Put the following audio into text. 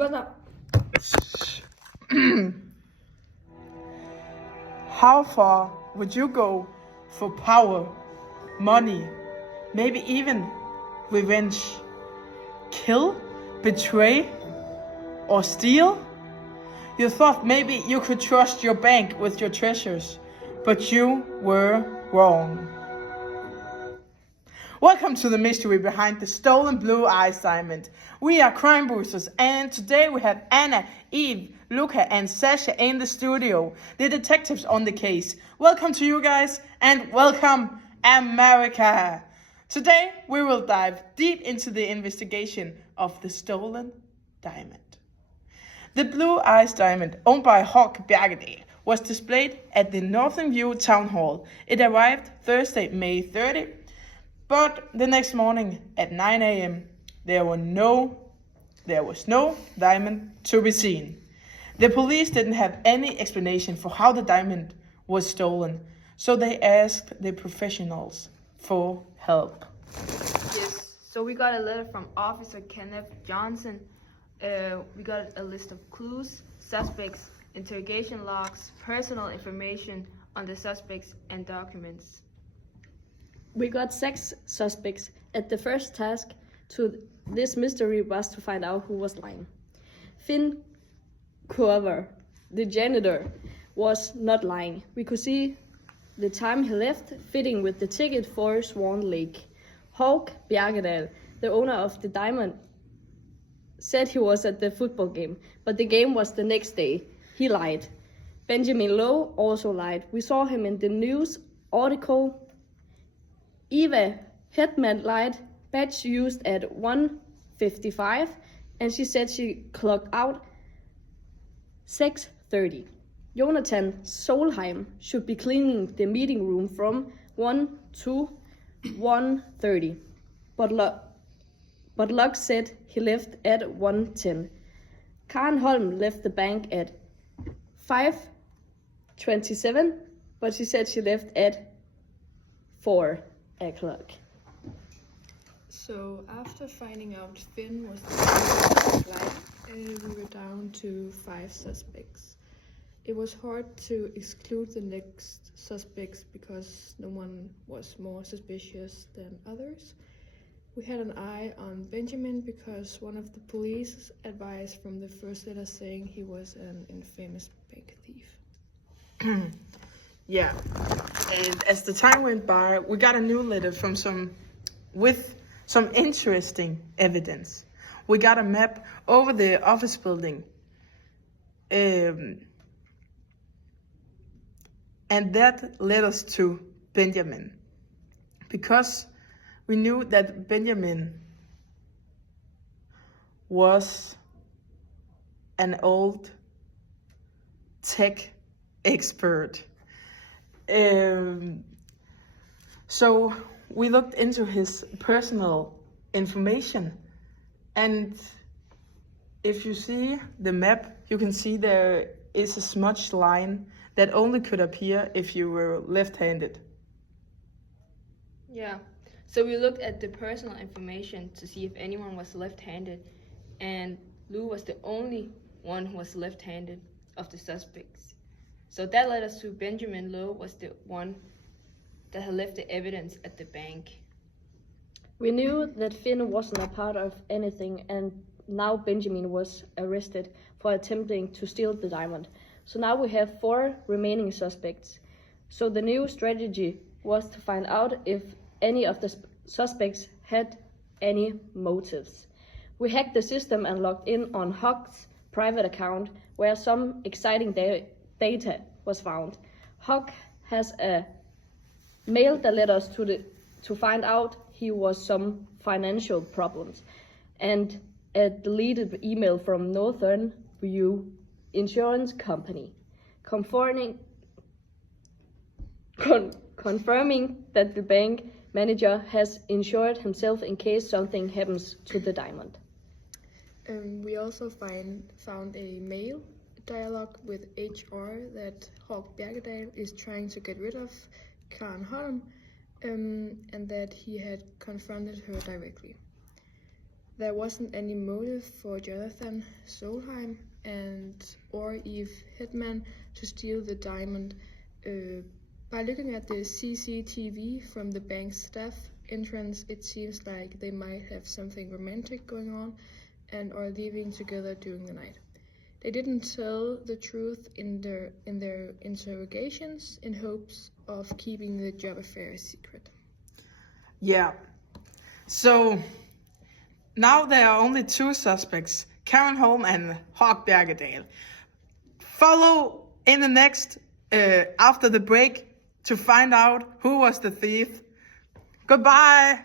gonna... How far would you go for power, money, maybe even revenge? Kill, betray, or steal? You thought maybe you could trust your bank with your treasures, but you were wrong. Welcome to the mystery behind the stolen Blue Eyes Diamond. We are Crime Boosters, and today we have Anna, Eve, Luca, and Sasha in the studio, the detectives on the case. Welcome to you guys, and welcome America. Today we will dive deep into the investigation of the stolen diamond. The Blue Eyes Diamond, owned by Hawk Bjerkedal, was displayed at the Northern View Town Hall. It arrived Thursday, May 30. But the next morning at 9 a.m., there was no diamond to be seen. The police didn't have any explanation for how the diamond was stolen, so they asked the professionals for help. Yes, so we got a letter from Officer Kenneth Johnson. We got a list of clues, suspects, interrogation logs, personal information on the suspects, and documents. We got 6 suspects, and the first task to this mystery was to find out who was lying. Finn Corver, the janitor, was not lying. We could see the time he left fitting with the ticket for Swan Lake. Hawk Bjerkedal, the owner of the diamond, said he was at the football game, but the game was the next day. He lied. Benjamin Lowe also lied. We saw him in the news article. Eva Hetman lied, badge used at 1:55, and she said she clocked out 6:30. Jonathan Solheim should be cleaning the meeting room from 1 to 1:30, but Locke said he left at 1:10. Karen Holm left the bank at 5:27, but she said she left at 4 o'clock. So after finding out Finn was the flight, we were down to 5 suspects. It was hard to exclude the next suspects because no one was more suspicious than others. We had an eye on Benjamin because one of the police advised from the first letter saying he was an infamous bank thief. Yeah, and as the time went by, we got a new letter with some interesting evidence. We got a map over the office building, and that led us to Benjamin, because we knew that Benjamin was an old tech expert. So we looked into his personal information, and if you see the map, you can see there is a smudged line that only could appear if you were left-handed. Yeah, so we looked at the personal information to see if anyone was left-handed, and Lou was the only one who was left-handed of the suspects. So that led us to Benjamin Lowe was the one that had left the evidence at the bank. We knew that Finn wasn't a part of anything, and now Benjamin was arrested for attempting to steal the diamond. So now we have 4 remaining suspects. So the new strategy was to find out if any of the suspects had any motives. We hacked the system and logged in on Hawk's private account, where some exciting data was found. Hawk has a mail that led us to find out he was some financial problems, and a deleted email from Northern View Insurance Company confirming that the bank manager has insured himself in case something happens to the diamond. We also found a mail dialogue with HR that Hawk Bjerkedal is trying to get rid of Karen Holm, and that he had confronted her directly. There wasn't any motive for Jonathan Solheim and or Eve Hetman to steal the diamond. By looking at the CCTV from the bank's staff entrance, it seems like they might have something romantic going on and are leaving together during the night. They didn't tell the truth in their interrogations in hopes of keeping the job affair a secret. Yeah. So now there are only two suspects, Karen Holm and Hawk Bergedal. Follow in the next, after the break, to find out who was the thief. Goodbye.